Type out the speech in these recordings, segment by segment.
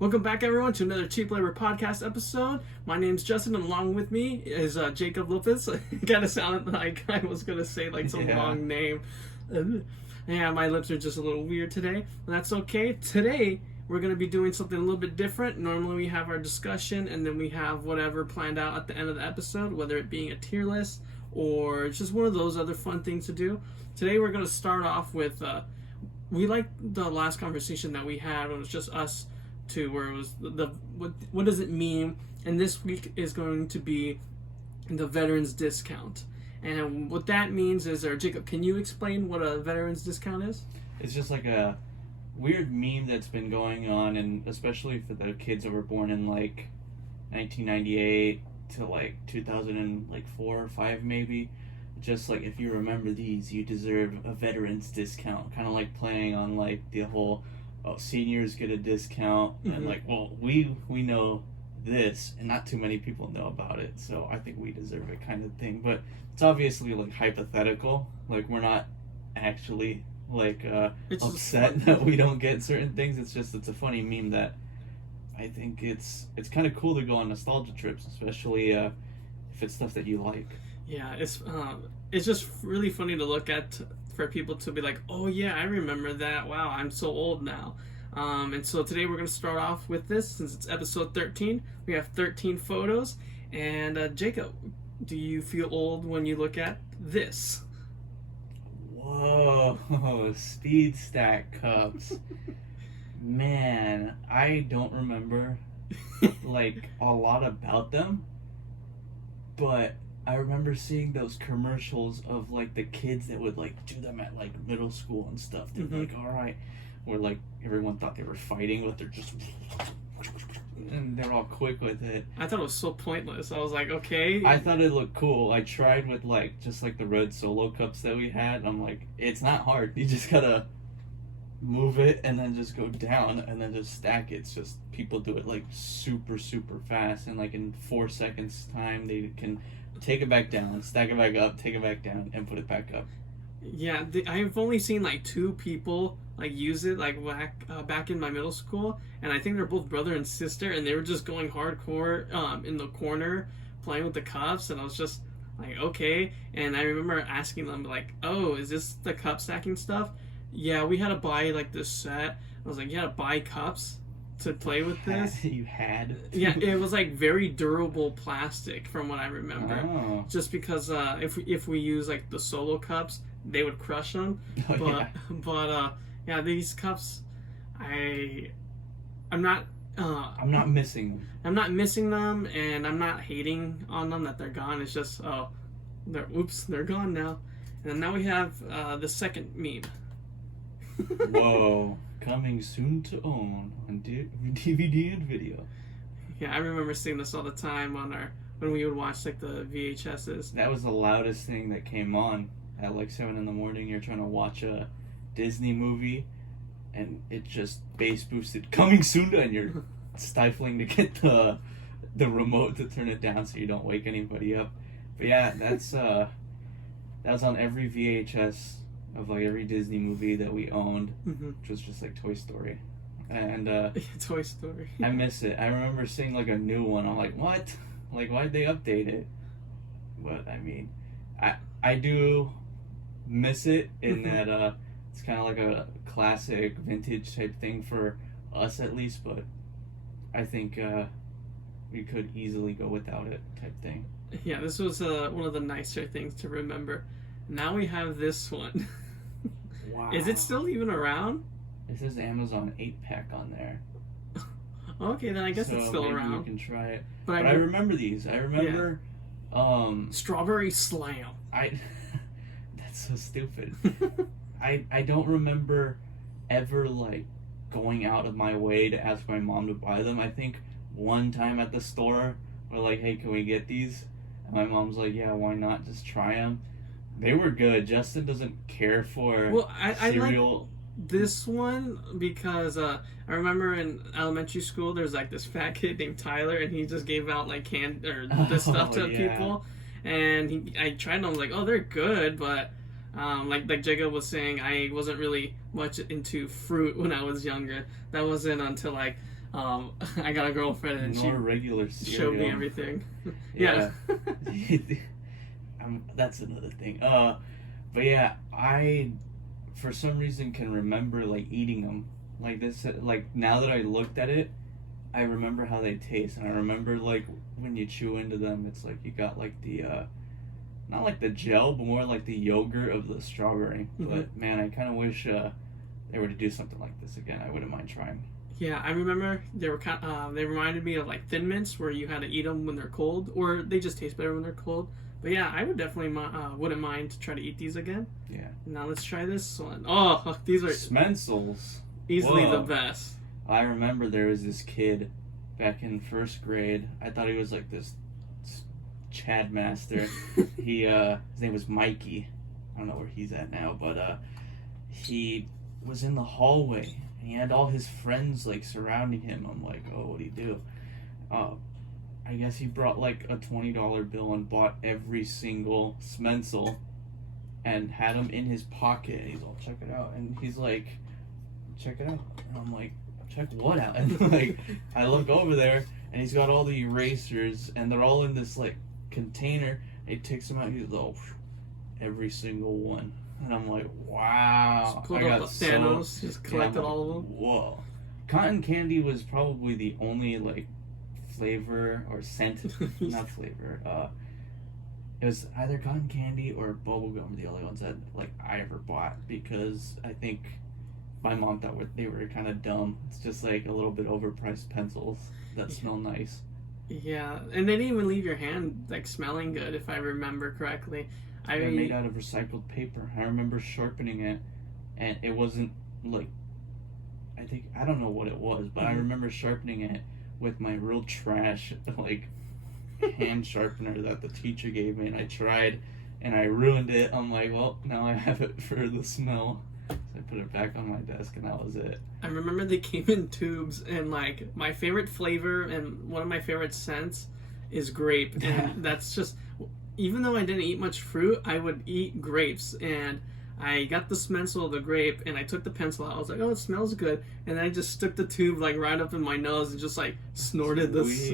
Welcome back, everyone, to another Cheap Labor Podcast episode. My name's Justin, and along with me is Jacob Lopez. It kind of sounded like I was going to say like some long name. Yeah, my lips are just a little weird today, but that's okay. Today, we're going to be doing something a little bit different. Normally, we have our discussion, and then we have whatever planned out at the end of the episode, whether it being a tier list or just one of those other fun things to do. Today, we're going to start off with, we liked the last conversation that we had when it was just us to where it was what does it mean, and this week is going to be the veterans discount. And what that means is, Jacob, can you explain what a veterans discount is? It's just like a weird meme that's been going on, and especially for the kids that were born in like 1998 to like 2004 or 5 maybe. Just like, if you remember these, you deserve a veterans discount. Kind of like playing on like the whole seniors get a discount, and like, well, we know this, and not too many people know about it, so I think we deserve it, kind of thing. But it's obviously like hypothetical. Like, we're not actually like upset that we don't get certain things. It's a funny meme that I think it's kind of cool to go on nostalgia trips, especially if it's stuff that you like. Yeah, it's just really funny to look at, for people to be like, oh yeah, I remember that. Wow, I'm so old now. And so today we're going to start off with this, since it's episode 13. We have 13 photos. And Jacob, do you feel old when you look at this? Whoa, speed stack cups. Man, I don't remember like a lot about them, but I remember seeing those commercials of like the kids that would like do them at like middle school and stuff. They're like, all right, where like everyone thought they were fighting, but they're just, and they're all quick with it. I thought it was so pointless. I was like, okay. I thought it looked cool. I tried with like just like the red Solo cups that we had. I'm like, it's not hard. You just gotta move it and then just go down and then just stack it. It's just people do it like super fast, and like in 4 seconds time they can take it back down, stack it back up, take it back down, and put it back up. Yeah, I've only seen like 2 people like use it like back in my middle school, and I think they're both brother and sister, and they were just going hardcore in the corner playing with the cups, and I was just like, okay. And I remember asking them like, oh, is this the cup stacking stuff? Yeah, we had to buy like this set. I was like, you had to buy cups to play with this? You had? Yeah, it was like very durable plastic from what I remember. Oh. Just because if we use like the Solo cups, they would crush them. Yeah, these cups, I'm not missing them. I'm not missing them, and I'm not hating on them that they're gone. It's just they're gone now. And now we have the second meme. Whoa. Coming soon to own on DVD and video. Yeah, I remember seeing this all the time when we would watch like the VHSs. That was the loudest thing that came on at like 7 in the morning. You're trying to watch a Disney movie, and it just bass boosted coming soon to, and you're stifling to get the remote to turn it down so you don't wake anybody up. But yeah, that was on every VHS of like every Disney movie that we owned, which was just like Toy Story. And Toy Story. I miss it. I remember seeing like a new one. I'm like, what? Like, why'd they update it? But I mean, I do miss it in that it's kind of like a classic vintage type thing for us, at least. But I think we could easily go without it type thing. Yeah, this was one of the nicer things to remember. Now we have this one. Wow. Is it still even around? It says Amazon 8-pack on there. Okay, then I guess it's still maybe around. You can try it. But I remember these. I remember Strawberry Slam. That's so stupid. I don't remember ever like going out of my way to ask my mom to buy them. I think one time at the store we're like, hey, can we get these? And my mom's like, yeah, why not? Just try them. They were good. Justin doesn't care for cereal. I like this one because I remember in elementary school there's like this fat kid named Tyler, and he just gave out like this stuff to people, and I tried them. I was like, oh, they're good, but like Jacob was saying, I wasn't really much into fruit when I was younger. That wasn't until like I got a girlfriend and More regular cereal. showed me everything. Yeah. That's another thing. But yeah, I for some reason can remember like eating them like this. Like now that I looked at it, I remember how they taste, and I remember like when you chew into them, it's like you got like the not like the gel, but more like the yogurt of the strawberry. Mm-hmm. But man, I kind of wish they were to do something like this again. I wouldn't mind trying. Yeah, I remember they were they reminded me of like Thin Mints, where you had to eat them when they're cold, or they just taste better when they're cold. But yeah, I would definitely wouldn't mind to try to eat these again. Yeah. Now let's try this one. Oh, these are Smensels. easily Whoa. the best. I remember there was this kid back in first grade. I thought he was like this Chad master. He his name was Mikey. I don't know where he's at now, but he was in the hallway and he had all his friends like surrounding him. I'm like, oh, what'd he do? I guess he brought like a $20 bill and bought every single Smensel and had them in his pocket. He's all, check it out, and he's like, check it out. And I'm like, check what out? And like, I look over there, and he's got all the erasers, and they're all in this like container. And he takes them out. He's all, every single one, and I'm like, wow. Just pulled up the Thanos, just collected all of them. Whoa. Cotton candy was probably the only like flavor or scent, not flavor. It was either cotton candy or bubblegum, the only ones that like I ever bought, because I think my mom thought they were kind of dumb. It's just like a little bit overpriced pencils that smell nice. Yeah, and they didn't even leave your hand like smelling good, if I remember correctly. They're made out of recycled paper. I remember sharpening it, and it wasn't like, I don't know what it was, but I remember sharpening it with my real trash like hand sharpener that the teacher gave me, and I tried and I ruined it. I'm like, well, now I have it for the smell. So I put it back on my desk, and that was it. I remember they came in tubes, and like my favorite flavor and one of my favorite scents is grape, and that's just, even though I didn't eat much fruit, I would eat grapes, and I got the Smensel of the grape, and I took the pencil out. I was like, oh, it smells good. And then I just stuck the tube like right up in my nose and just like snorted this,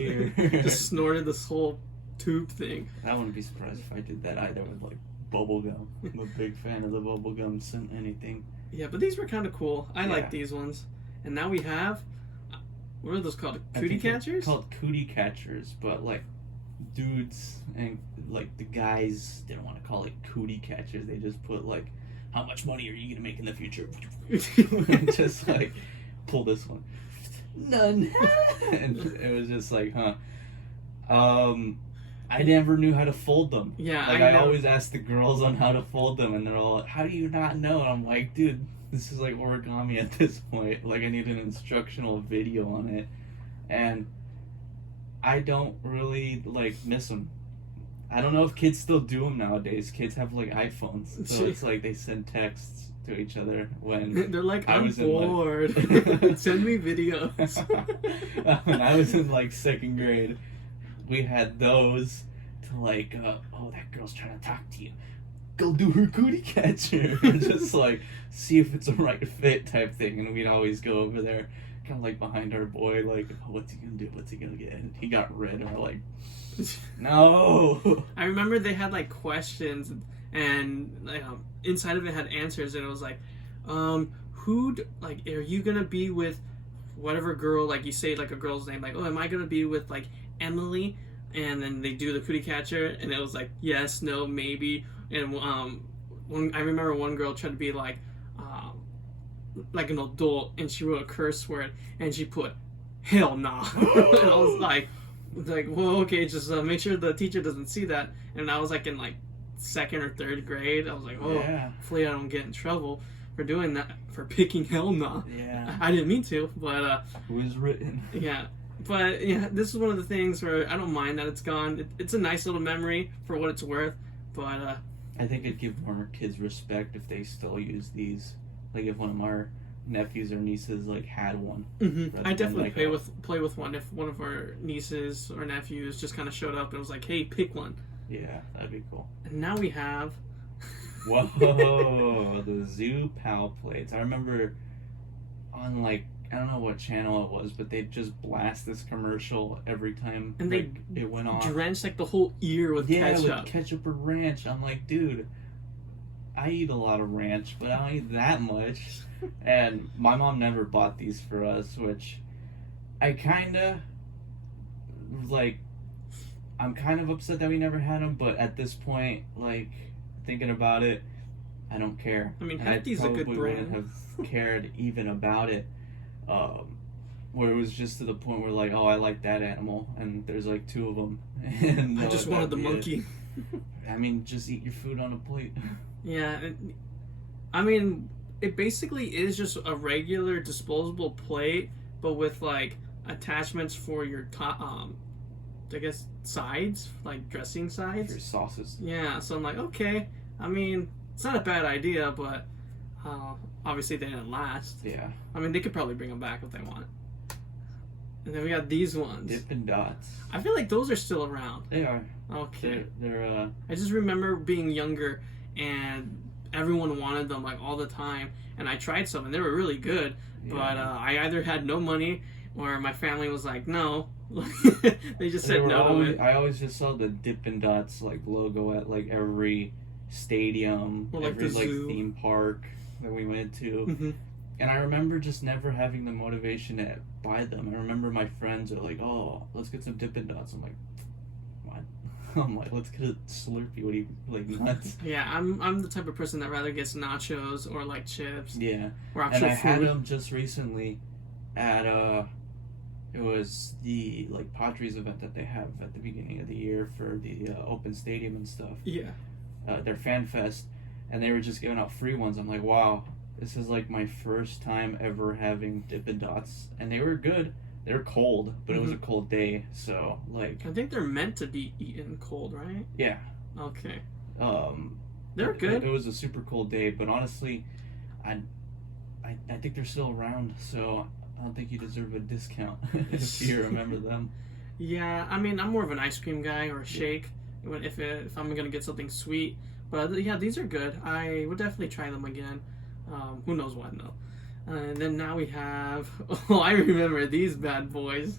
just snorted this whole tube thing. I wouldn't be surprised if I did that either with like bubble gum. I'm a big fan of the bubble gum scent anything. Yeah, but these were kind of cool. I like these ones. And now we have, what are those called? Cootie catchers? Called cootie catchers, but like dudes and like the guys didn't want to call it cootie catchers. They just put like, how much money are you gonna make in the future? And just like pull this one, none. And it was just like, huh. I never knew how to fold them. Yeah, like I always ask the girls on how to fold them, and they're all like, how do you not know? And I'm like, dude, this is like origami at this point. Like I need an instructional video on it, and I don't really like miss them. I don't know if kids still do them nowadays. Kids have like iPhones, so it's like they send texts to each other when they're like, I'm was bored. Send me videos. When I was in like second grade, we had those to like, oh, that girl's trying to talk to you. Go do her cootie catcher. Just like see if it's a right fit type thing, and we'd always go over there, kind of like behind our boy, like, oh, what's he gonna do? What's he gonna get? And he got red, and we're like, no. I remember they had like questions, and inside of it had answers, and it was like, are you gonna be with whatever girl? Like you say like a girl's name, like, oh, am I gonna be with like Emily? And then they do the cootie catcher, and it was like yes, no, maybe. And I remember one girl tried to be like an adult, and she wrote a curse word, and she put hell nah. And I was like, well, okay, just make sure the teacher doesn't see that. And I was like in like second or third grade. I was like, oh, hopefully I don't get in trouble for doing that, for picking hell nah. Yeah, I didn't mean to, but it was written. Yeah, but yeah, this is one of the things where I don't mind that it's gone. It's a nice little memory for what it's worth, but I think it'd give more kids respect if they still use these. Like if one of our nephews or nieces like had one. I definitely play with one if one of our nieces or nephews just kind of showed up and was like, hey, pick one. Yeah, that'd be cool. And now we have whoa, the Zoo Pal plates. I remember on like I don't know what channel it was, but they'd just blast this commercial every time And like, it went on. Drench like the whole ear with ketchup. Yeah, with ketchup or ranch. I'm like, dude, I eat a lot of ranch, but I don't eat that much. And my mom never bought these for us, which I kinda like. I'm kind of upset that we never had them, but at this point, like thinking about it, I don't care. I mean, And Hefty's a good probably brand. wouldn't have cared even about it. Where it was just to the point where like, oh, I like that animal, and there's like 2 of them, and I just wanted the monkey. I mean, just eat your food on a plate. Yeah, I mean, it basically is just a regular disposable plate, but with like attachments for your top, I guess sides, like dressing sides. Your sauces. Yeah, so I'm like, okay. I mean, it's not a bad idea, but obviously they didn't last. Yeah. I mean, they could probably bring them back if they want. And then we got these ones. Dippin' Dots. I feel like those are still around. They are. Okay. They're I just remember being younger and everyone wanted them like all the time, and I tried some and they were really good. yeah. But I either had no money or my family was like, no. They just said no to it. I always just saw the Dippin' Dots like logo at like every stadium, Or, like, every the like zoo. theme park that we went to. Mm-hmm. And I remember just never having the motivation to buy them. I remember my friends are like, "Oh, let's get some Dippin' Dots." I'm like, "What?" I'm like, "Let's get a Slurpee." What do you like nuts? Yeah, I'm the type of person that rather gets nachos or like chips Yeah. or And actual I had food. them just recently at it was the like Padres event that they have at the beginning of the year for the open stadium and stuff. Yeah. Their fan fest, and they were just giving out free ones. I'm like, wow, this is like my first time ever having Dippin' Dots, and they were good. They were cold, but it was a cold day, so like I think they're meant to be eaten cold, right? yeah. Okay. They're good. It was a super cold day, but honestly, I think they're still around, so I don't think you deserve a discount if you remember them. Yeah, I mean, I'm more of an ice cream guy or a shake if I'm gonna get something sweet. But yeah, these are good. I would definitely try them again. Who knows when though. And then now we have. Oh, I remember these bad boys.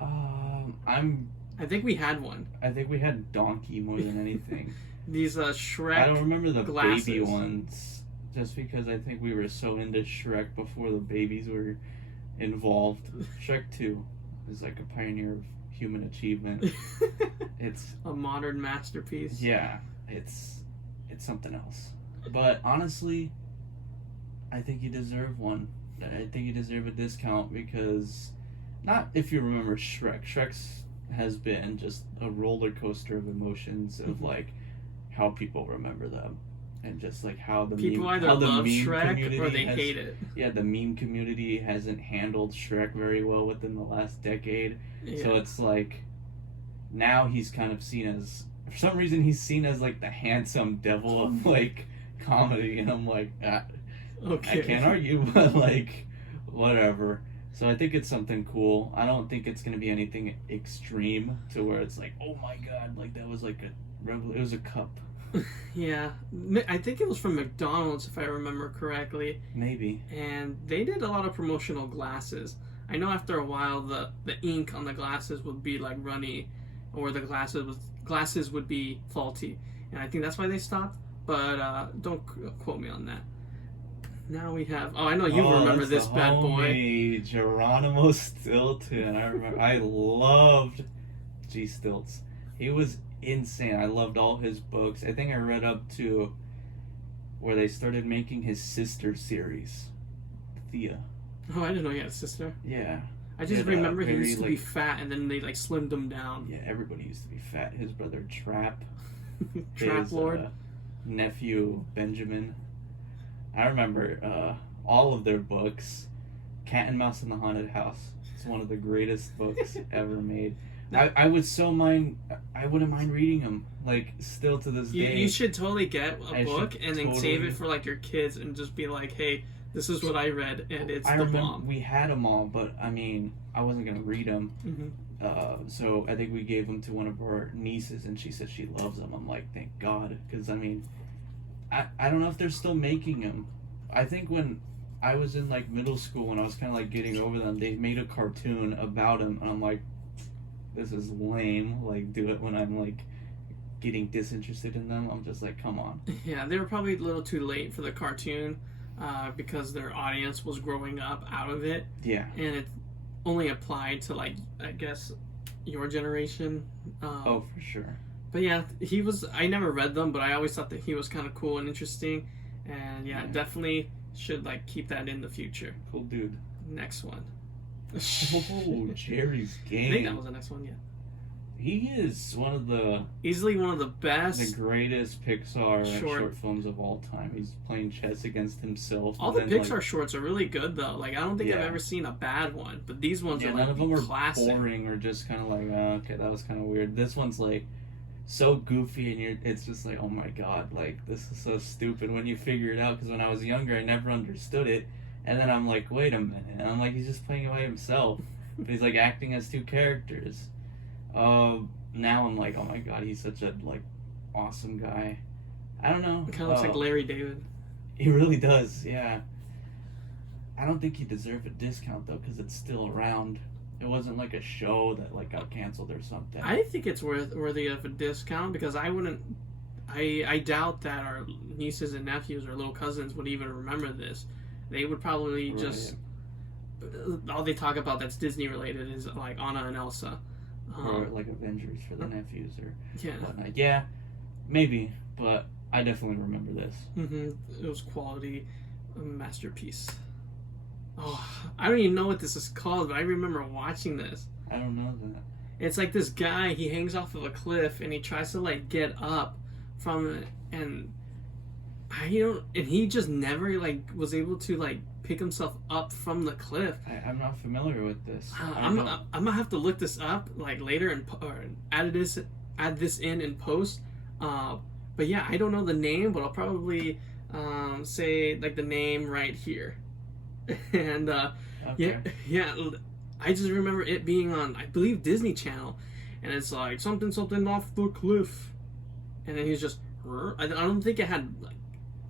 I think we had one. I think we had Donkey more than anything. These Shrek. I don't remember the glasses. baby ones, just because I think we were so into Shrek before the babies were involved. Shrek 2 is like a pioneer of human achievement. It's a modern masterpiece. yeah, it's something else. But honestly, I think you deserve one. I think you deserve a discount because, not if you remember Shrek. Shrek's has been just a roller coaster of emotions of like how people remember them, and just like how the People meme, either how the love meme Shrek community or they has, hate it. Yeah, the meme community hasn't handled Shrek very well within the last decade. Yeah. So it's like now he's kind of seen as, for some reason he's seen as like the handsome devil of like comedy, and I'm like, Okay. I can't argue, but like whatever. So I think it's something cool. I don't think it's gonna be anything extreme to where it's like, oh my god, like that was like it was a cup. Yeah, I think it was from McDonald's if I remember correctly, Maybe. and they did a lot of promotional glasses. I know after a while the ink on the glasses would be like runny, or the glasses would be faulty, and I think that's why they stopped. But don't quote me on that. Now we have. Oh, I know you remember this bad boy. Geronimo Stilton. I remember. I loved G. Stilts. He was insane. I loved all his books. I think I read up to where they started making his sister series, Thea. Oh, I didn't know he had a sister. Yeah. I just Yeah, remember he very, used to be fat, and then they like slimmed him down. Yeah, everybody used to be fat. His brother Trap. Trap his, Lord. Nephew Benjamin. I remember all of their books. Cat and Mouse in the Haunted House. It's one of the greatest books ever made. I wouldn't mind reading them. Like still to this day. You should totally get a book and then save totally- it for like your kids and just be like, hey, this is what I read and it's I the remember bomb. we had them all, but I mean, I wasn't gonna read them. Mm-hmm. So I think we gave them to one of our nieces, and she said she loves them. I'm like, thank God, because I mean, I don't know if they're still making them. I think when I was in like middle school when I was kind of like getting over them. They made a cartoon about him, and I'm like, this is lame. Like, do it when I'm like getting disinterested in them. I'm just like, come on. Yeah, they were probably a little too late for the cartoon because their audience was growing up out of it. Yeah. And it only applied to, like, I guess, your generation. Oh, for sure. But yeah, I never read them, but I always thought that he was kind of cool and interesting. And yeah, definitely should, like, keep that in the future. Cool dude. Next one. Oh, Jerry's Game. I think that was the next one, yeah. He is easily one of the best, the greatest Pixar short films of all time. He's playing chess against himself. All the Pixar shorts are really good though. Like, I don't think I've ever seen a bad one, but these ones are like none of them classic. Are boring or just kind of like, oh, okay, that was kind of weird. This one's like so goofy, and it's just like, oh my god, like this is so stupid when you figure it out. Because when I was younger, I never understood it, and then I'm like, wait a minute, and I'm like, he's just playing it by himself, but he's like acting as two characters. Now I'm like, oh my god, he's such a like awesome guy. I don't know. It kind of looks like Larry David. He really does, yeah. I don't think he deserved a discount though, because it's still around. It wasn't like a show that like got canceled or something. I think it's worthy of a discount because I doubt that our nieces and nephews or little cousins would even remember this. They would probably just all they talk about that's Disney related is like Anna and Elsa. Or like Avengers for the nephews or whatnot. Yeah, maybe, but I definitely remember this. It was quality, masterpiece. Oh, I don't even know what this is called, but I remember watching this. I don't know that. It's like this guy, he hangs off of a cliff and he tries to like get up from it, and he just never like was able to like pick himself up from the cliff. I'm not familiar with this. I'm gonna have to look this up like later and or add this in post. But yeah, I don't know the name, but I'll probably say like the name right here. And okay. yeah, I just remember it being on, I believe, Disney Channel, and it's like something off the cliff, and then he's just. I don't think it had like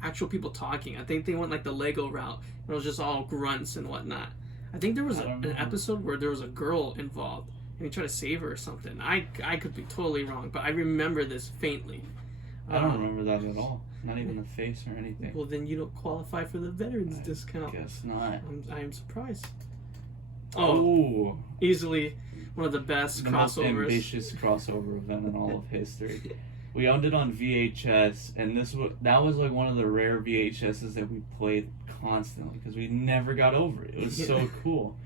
actual people talking. I think they went like the Lego route. It was just all grunts and whatnot. I think there was an episode where there was a girl involved and he tried to save her or something. I could be totally wrong, but I remember this faintly. I don't remember that at all. Not even a face or anything. Well, then you don't qualify for the veterans discount. Guess not. I am surprised. Oh, easily one of the best crossovers. Most ambitious crossover event in all of history. We owned it on VHS, and that was like one of the rare VHSs that we played constantly because we never got over it. It was so cool.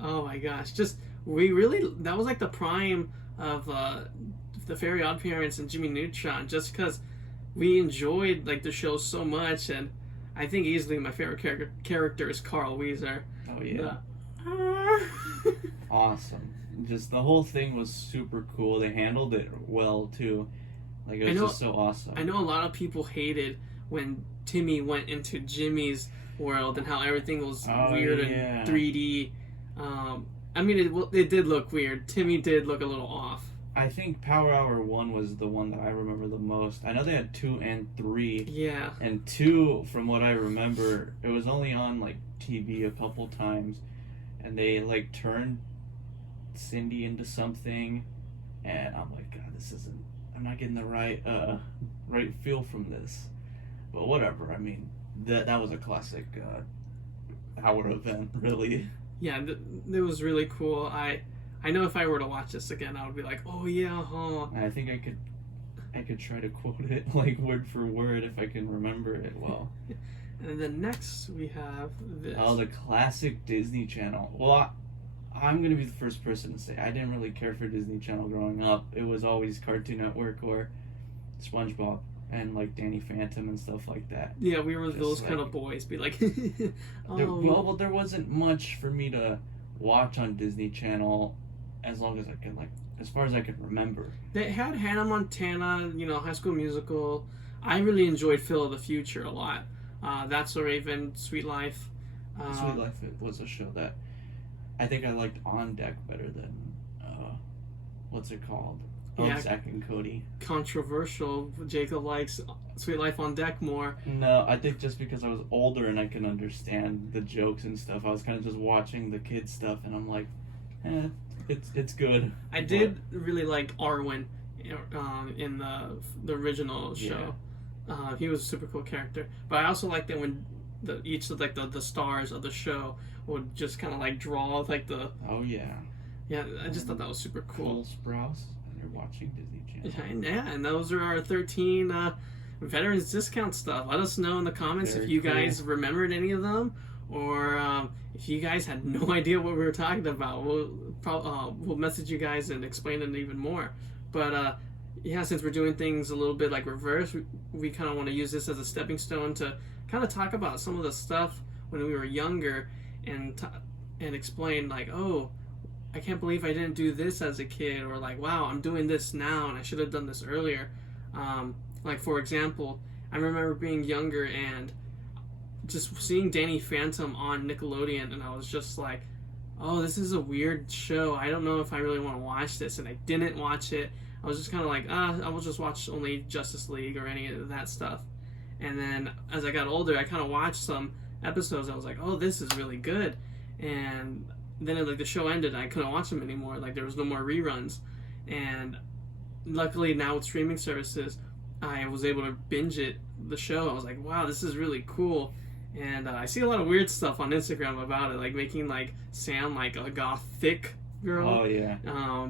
Oh my gosh! That was like the prime of the Fairy Oddparents and Jimmy Neutron, just because we enjoyed like the show so much, and I think easily my favorite character is Carl Wheezer. Oh yeah. Awesome. Just the whole thing was super cool. They handled it well too. Like, it was just so awesome. I know a lot of people hated when Timmy went into Jimmy's world and how everything was weird and 3D. I mean, it did look weird. Timmy did look a little off. I think Power Hour 1 was the one that I remember the most. I know they had 2 and 3. Yeah. And 2, from what I remember, it was only on, like, TV a couple times. And they, like, turned Cindy into something. And I'm like, God, I'm not getting the right feel from this, but whatever. I mean, that was a classic hour event, really. Yeah, it was really cool. I know if I were to watch this again, I would be like, oh yeah, huh. I think I could try to quote it like word for word if I can remember it well. And then next we have this. Oh, the classic Disney Channel. Well, I'm going to be the first person to say I didn't really care for Disney Channel growing up. It was always Cartoon Network or SpongeBob and like Danny Phantom and stuff like that. Yeah, we were just those kind of boys. Be like, well, there wasn't much for me to watch on Disney Channel as long as I could, like, as far as I could remember. They had Hannah Montana, High School Musical. I really enjoyed Phil of the Future a lot. That's So Raven, Sweet Life. Sweet Life was a show that I think I liked On Deck better than what's it called? Yeah. Zach and Cody. Controversial. Jacob likes Sweet Life on Deck more. No, I think just because I was older and I can understand the jokes and stuff, I was kind of just watching the kids stuff, and I'm like, it's good. I did really like Arwen in the original show. He was a super cool character. But I also liked that when each of like the stars of the show would just kind of like draw like the. Oh yeah. Yeah, I just thought that was super cool. Cole Sprouse, and you're watching Disney Channel. Yeah, and those are our 13 veterans discount stuff. Let us know in the comments Very if you cool. guys remembered any of them, or if you guys had no idea what we were talking about. We'll message you guys and explain it even more. But yeah, since we're doing things a little bit like reverse, we kind of want to use this as a stepping stone to kind of talk about some of the stuff when we were younger and explain like, oh, I can't believe I didn't do this as a kid, or like, wow, I'm doing this now and I should have done this earlier. Like, for example, I remember being younger and just seeing Danny Phantom on Nickelodeon, and I was just like, oh, this is a weird show. I don't know if I really want to watch this, and I didn't watch it. I was just kind of like, I will just watch only Justice League or any of that stuff. And then as I got older, I kind of watched some episodes. I was like, oh, this is really good. And then like the show ended, and I couldn't watch them anymore. Like there was no more reruns. And luckily now with streaming services, I was able to binge the show. I was like, wow, this is really cool. And I see a lot of weird stuff on Instagram about it, like making like Sam like a gothic girl. Oh yeah.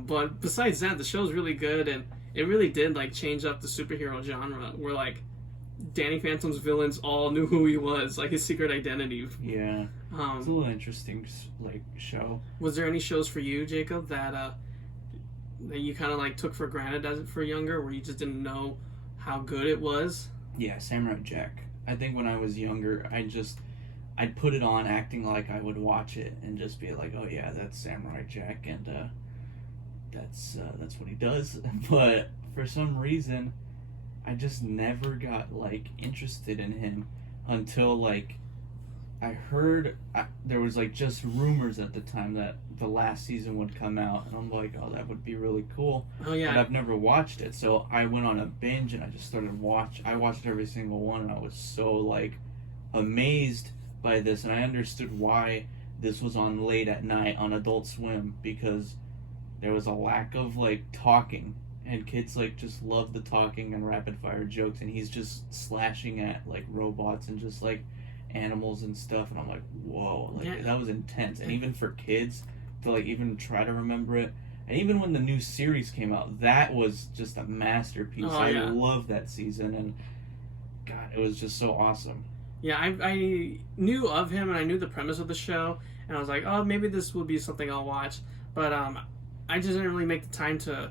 But besides that, the show's really good, and it really did like change up the superhero genre. Where like Danny Phantom's villains all knew who he was, like his secret identity. Yeah. It's a little interesting, like, show. Was there any shows for you, Jacob, that you kind of like took for granted as for younger, where you just didn't know how good it was? Yeah, Samurai Jack. I think when I was younger, I'd put it on acting like I would watch it and just be like, oh yeah, that's Samurai Jack, and that's what he does. But for some reason, I just never got like interested in him until like I heard there was like just rumors at the time that the last season would come out, and I'm like, oh, that would be really cool. Oh yeah. But I've never watched it, so I went on a binge and I just started I watched every single one, and I was so like amazed by this, and I understood why this was on late at night on Adult Swim, because there was a lack of like talking, and kids like just love the talking and rapid fire jokes, and he's just slashing at like robots and just like animals and stuff, and I'm like, whoa, like Yeah. that was intense. And even for kids to like even try to remember it, and even when the new series came out, that was just a masterpiece. Oh, yeah. I loved that season, and God, it was just so awesome. Yeah, I knew of him, and I knew the premise of the show, and I was like, oh, maybe this will be something I'll watch. But I just didn't really make the time to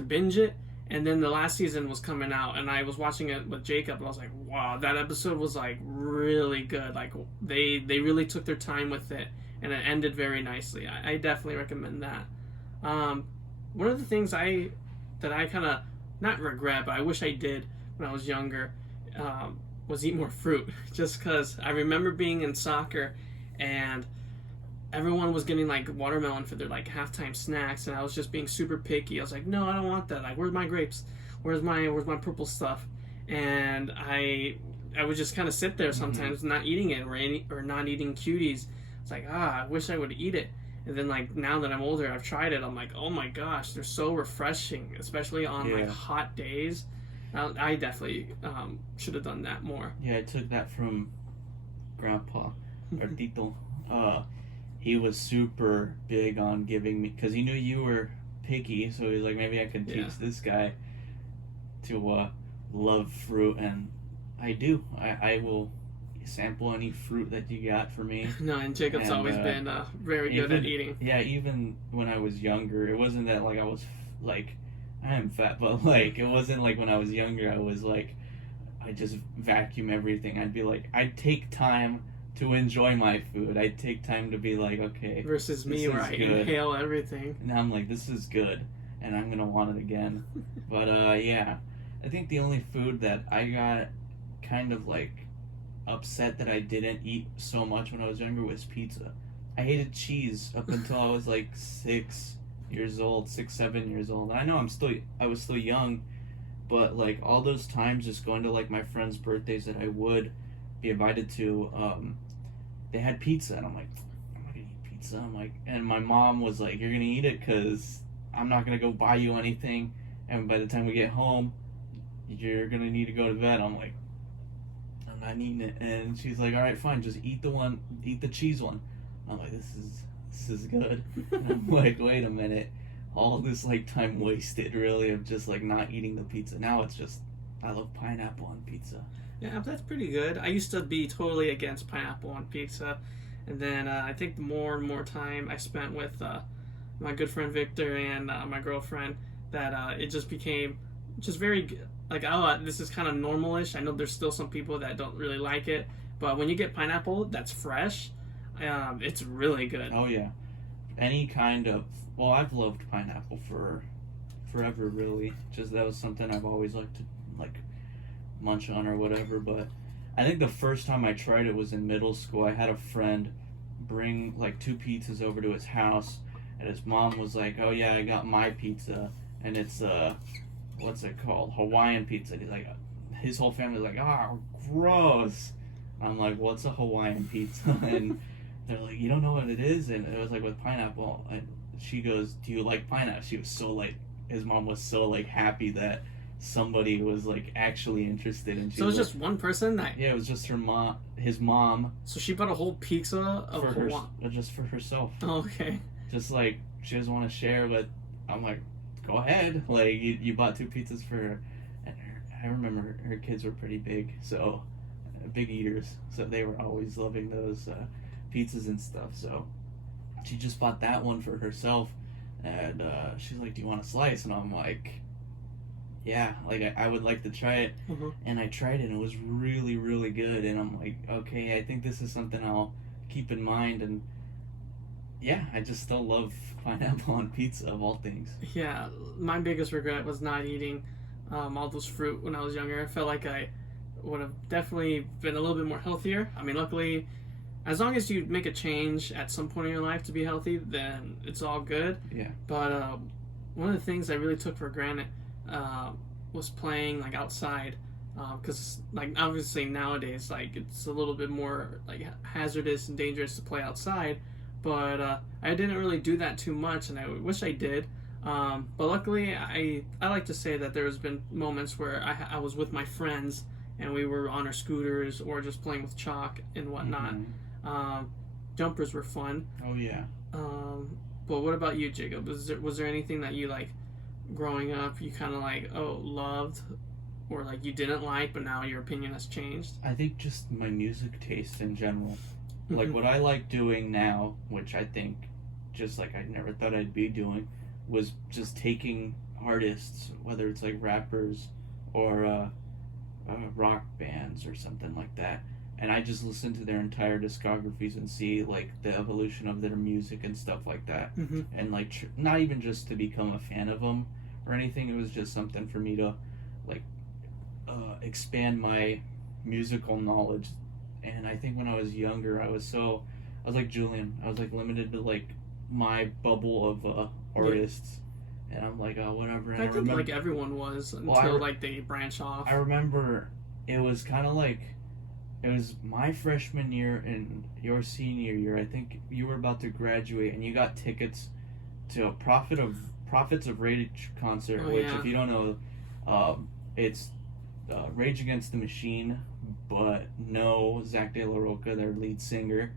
binge it. And then the last season was coming out, and I was watching it with Jacob, and I was like, wow, that episode was like really good. Like they really took their time with it, and it ended very nicely. I definitely recommend that. One of the things that I kind of not regret, but I wish I did when I was younger, was eat more fruit. Just because I remember being in soccer, and everyone was getting like watermelon for their like halftime snacks, and I was just being super picky. I was like, no, I don't want that. Like, where's my grapes? Where's my purple stuff? And I would just kind of sit there sometimes not eating it, or not eating cuties. It's like, I wish I would eat it. And then like now that I'm older, I've tried it. I'm like, oh my gosh, they're so refreshing, especially on like hot days. I definitely should have done that more. Yeah, I took that from Grandpa, or Tito. He was super big on giving me, because he knew you were picky, so he's like, maybe I could teach this guy to love fruit, and I do. I will sample any fruit that you got for me. No, and Jacob's always been very good at eating. Yeah, even when I was younger, it wasn't that like I was like, I am fat, but like it wasn't like when I was younger I was like, I just vacuum everything. I'd be like, I'd take time to enjoy my food. I'd take time to be like, okay. Versus me, where I inhale everything. And now I'm like, this is good, and I'm gonna want it again. But yeah, I think the only food that I got kind of like upset that I didn't eat so much when I was younger was pizza. I hated cheese up until I was like 6 years old, 6, 7 years old. I know I was still young, but like all those times just going to like my friends' birthdays that I would be invited to, they had pizza, and I'm like, I'm not gonna eat pizza. I'm like, and my mom was like, you're gonna eat it because I'm not gonna go buy you anything, and by the time we get home, you're gonna need to go to bed. I'm like, I'm not eating it, and she's like, all right, fine, just eat the cheese one. I'm like, this is good. And I'm like, wait a minute, all this like time wasted really of just like not eating the pizza. Now it's just, I love pineapple on pizza. Yeah, that's pretty good. I used to be totally against pineapple on pizza, and then I think the more and more time I spent with my good friend Victor and my girlfriend, that it just became just very like, oh, this is kind of normalish. I know there's still some people that don't really like it, but when you get pineapple that's fresh, it's really good. Oh yeah, any kind of, well, I've loved pineapple for forever really. Just that was something I've always liked to like munch on or whatever. But I think the first time I tried it was in middle school. I had a friend bring like 2 pizzas over to his house, and his mom was like, oh yeah, I got my pizza, and it's what's it called, Hawaiian pizza. And he's like, his whole family's like, ah, gross. I'm like, what's a Hawaiian pizza? And they're like, you don't know what it is? And it was like with pineapple. And she goes, do you like pineapple? She was so like, his mom was so like happy that somebody was like actually interested. And so it was just one person that, yeah, it was just his mom. So she bought a whole pizza of Hawaii, just for herself. Oh, okay. Just like she doesn't want to share, but I'm like, go ahead. Like you bought 2 pizzas for her, and I remember her kids were pretty big, so big eaters, so they were always loving those pizzas and stuff. So she just bought that one for herself, and she's like, do you want a slice? And I'm like, yeah, like I would like to try it. Mm-hmm. And I tried it, and it was really, really good. And I'm like, okay, I think this is something I'll keep in mind. And yeah, I just still love pineapple on pizza of all things. Yeah, my biggest regret was not eating all those fruit when I was younger. I felt like I would have definitely been a little bit more healthier. I mean, luckily, as long as you make a change at some point in your life to be healthy, then it's all good. Yeah. But one of the things I really took for granted was playing like outside, because like obviously nowadays like it's a little bit more like hazardous and dangerous to play outside. But I didn't really do that too much, and I wish I did. But luckily, I like to say that there's been moments where I was with my friends, and we were on our scooters or just playing with chalk and whatnot. Mm-hmm. Jumpers were fun. Oh yeah. But what about you, Jacob? Was there anything that you like growing up you kind of like loved, or like you didn't like, but now your opinion has changed? I think just my music taste in general. Like what I like doing now, which I think just like I never thought I'd be doing, was just taking artists, whether it's like rappers or rock bands or something like that, and I just listen to their entire discographies and see like the evolution of their music and stuff like that. Mm-hmm. And like not even just to become a fan of them or anything, it was just something for me to like expand my musical knowledge. And I think when I was younger, I was like Julian. I was like limited to like my bubble of artists, and I'm like, oh, whatever. And I think like everyone was until like they branch off. I remember it was kind of like it was my freshman year and your senior year. I think you were about to graduate, and you got tickets to a Prophets of Rage concert, which if you don't know, it's Rage Against the Machine, but no Zach De La Rocha, their lead singer.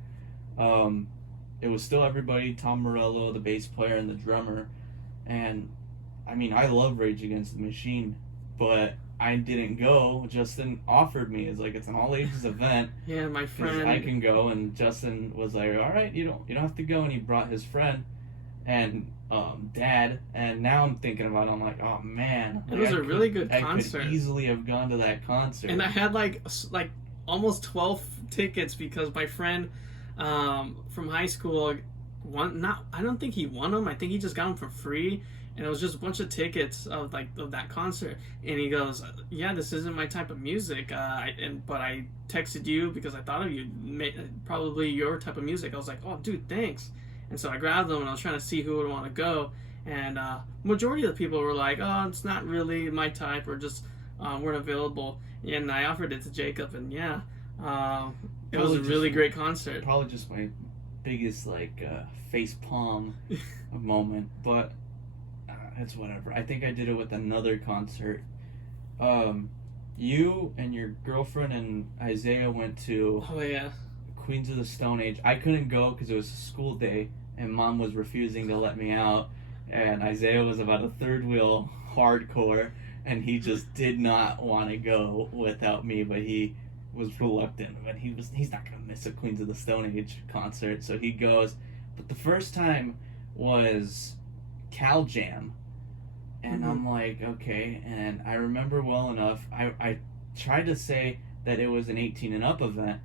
It was still everybody, Tom Morello, the bass player, and the drummer. And I mean, I love Rage Against the Machine, but I didn't go. Justin offered me. It's like it's an all ages event. Yeah, my friend. I can go, and Justin was like, "All right, you don't have to go." And he brought his friend and dad. And now I'm thinking about it. I'm like, oh man, it was a really good concert. I could easily have gone to that concert. And I had like almost 12 tickets because my friend from high school I don't think he won them. I think he just got them for free. And it was just a bunch of tickets of that concert, and he goes, "Yeah, this isn't my type of music." But I texted you because I thought of you, probably your type of music. I was like, "Oh, dude, thanks." And so I grabbed them, and I was trying to see who would want to go. and majority of the people were like, "Oh, it's not really my type," or just weren't available. And I offered it to Jacob, and yeah, it was a really great concert. Probably just my biggest face palm moment, but it's whatever. I think I did it with another concert. You and your girlfriend and Isaiah went to Oh yeah. Queens of the Stone Age. I couldn't go because it was a school day, and Mom was refusing to let me out. And Isaiah was about a third wheel hardcore, and he just did not want to go without me. But he was reluctant. But he's not gonna miss a Queens of the Stone Age concert, so he goes. But the first time was Cal Jam. And I'm like, okay. And I remember well enough, I tried to say that it was an 18 and up event,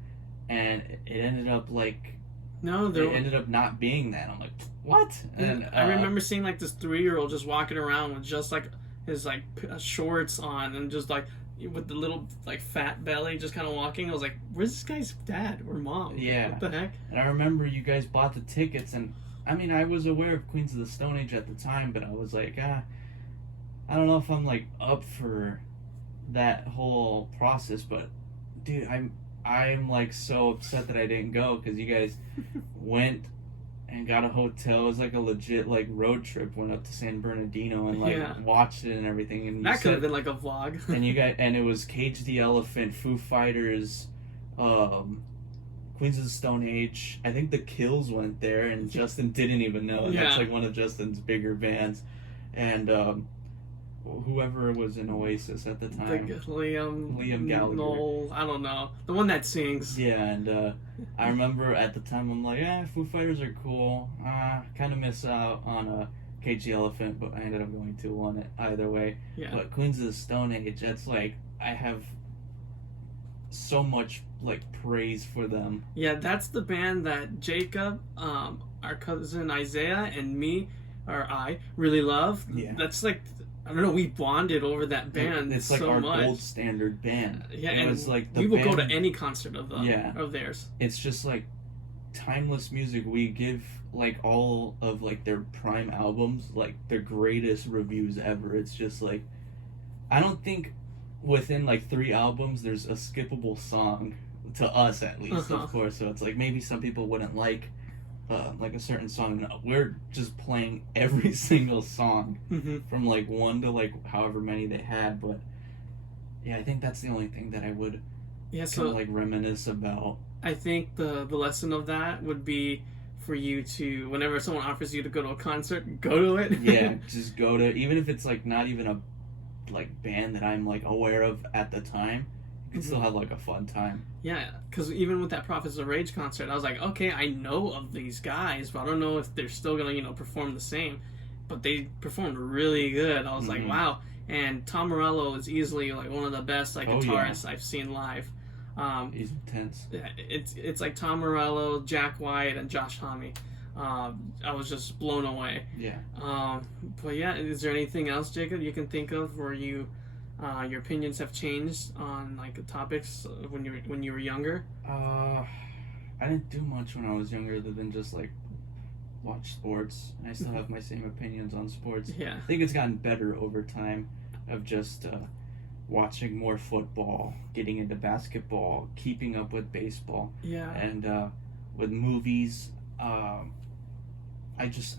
and it ended up ended up not being that. I'm like, what? And I remember seeing like this 3-year-old just walking around with just like his like shorts on and just like with the little like fat belly just kind of walking. I was like, where's this guy's dad or mom? Yeah. What the heck? And I remember you guys bought the tickets, and I mean, I was aware of Queens of the Stone Age at the time, but I was like, I don't know if I'm like up for that whole process. But dude, I'm like so upset that I didn't go, because you guys went and got a hotel. It was like a legit like road trip. Went up to San Bernardino and like watched it and everything. And that could have been like a vlog. and it was Cage the Elephant, Foo Fighters, Queens of the Stone Age. I think the Kills went there, and Justin didn't even know. And that's like one of Justin's bigger bands. And whoever was in Oasis at the time, Liam Gallagher. No, I don't know, the one that sings. Yeah, and I remember at the time I'm like, Foo Fighters are cool. Kind of miss out on Cage the Elephant, but I ended up going to one either way. Yeah. But Queens of the Stone Age, that's like, I have so much like praise for them. Yeah, that's the band that Jacob, our cousin Isaiah, and me, or I, really love. Yeah. That's like, I don't know, we bonded over that band. It's like so our much. gold standard band. Yeah, it was like the we will band, go to any concert of theirs. It's just like timeless music. We give like all of like their prime albums like the greatest reviews ever. It's just like, I don't think within like 3 albums there's a skippable song, to us at least, of course. So it's like maybe some people wouldn't like a certain song. No, we're just playing every single song from like 1 to like however many they had. But yeah, I think that's the only thing that I would kind of like reminisce about. I think the lesson of that would be for you to, whenever someone offers you to go to a concert, go to it. Yeah, just go to, even if it's like not even a like band that I'm like aware of at the time, you can still have like a fun time. Yeah, because even with that Prophets of Rage concert, I was like, okay, I know of these guys, but I don't know if they're still gonna perform the same. But they performed really good. I was like, wow. And Tom Morello is easily like one of the best like guitarists I've seen live. He's intense. It's like Tom Morello, Jack White, and Josh Homme. I was just blown away. Yeah. But yeah, is there anything else, Jacob, you can think of where you your opinions have changed on like topics when you were younger? I didn't do much when I was younger other than just like watch sports. I still have my same opinions on sports. Yeah. I think it's gotten better over time of just watching more football, getting into basketball, keeping up with baseball. Yeah. And with movies, I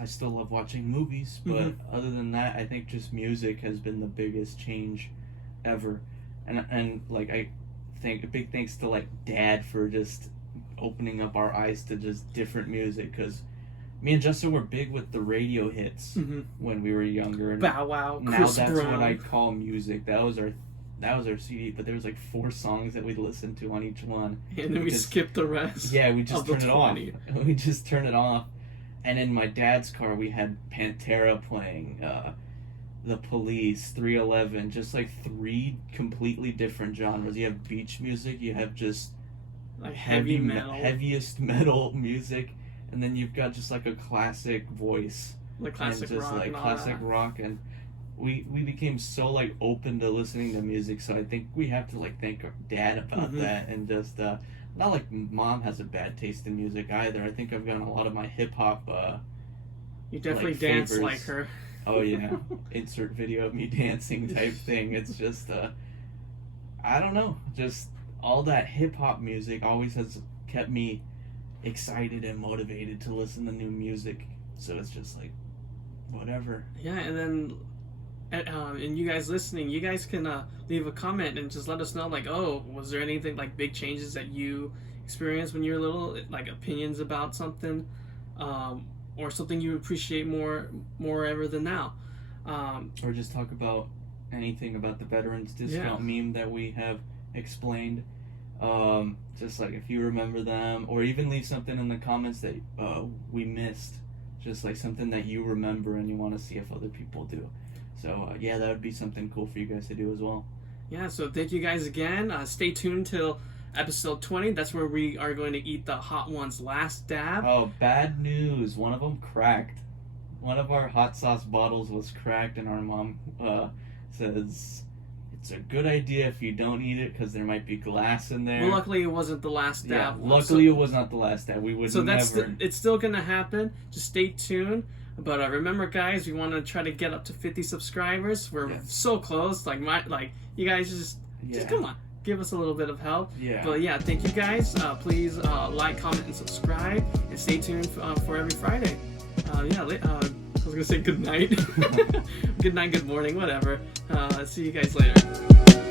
still love watching movies, but other than that, I think just music has been the biggest change ever. And like, I think a big thanks to like Dad for just opening up our eyes to just different music, because me and Justin were big with the radio hits when we were younger. And Bow Wow, now Chris that's Brown. what I call music. That was our CD, but there was like 4 songs that we'd listen to on each one. And then we skipped the rest. Yeah, we just turned it off. 20. We just turned it off. And in my dad's car, we had Pantera playing, The Police, 311, just like 3 completely different genres. You have beach music, you have just like heavy metal, heaviest metal music, and then you've got just like a classic voice, like classic and just rock, like and all classic that. rock. And we became so like open to listening to music. So I think we have to like thank our dad about that, and just not like Mom has a bad taste in music either. I think I've gotten a lot of my hip hop. You definitely like dance favors. like her. Oh yeah, insert video of me dancing type thing. It's just I don't know, just all that hip hop music always has kept me excited and motivated to listen to new music. So it's just like whatever. Yeah, and then and you guys listening, you guys can leave a comment and just let us know, like, oh, was there anything like big changes that you experienced when you were little, like opinions about something, or something you appreciate more ever than now, or just talk about anything about the veterans discount meme that we have explained. Just like if you remember them, or even leave something in the comments that we missed, just like something that you remember and you want to see if other people do. So yeah, that would be something cool for you guys to do as well. Yeah, so thank you guys again. Stay tuned till episode 20. That's where we are going to eat the Hot Ones last dab. Oh, bad news. One of them cracked. One of our hot sauce bottles was cracked, and our mom says it's a good idea if you don't eat it because there might be glass in there. Well, luckily it wasn't the last dab. Yeah, luckily it was not the last dab. We would never. It's still going to happen. Just stay tuned. But remember, guys, we want to try to get up to 50 subscribers. We're so close. Like you guys just come on, give us a little bit of help. Yeah. But yeah, thank you guys. Please like, comment, and subscribe, and stay tuned for every Friday. I was gonna say good night, good night, good morning, whatever. See you guys later.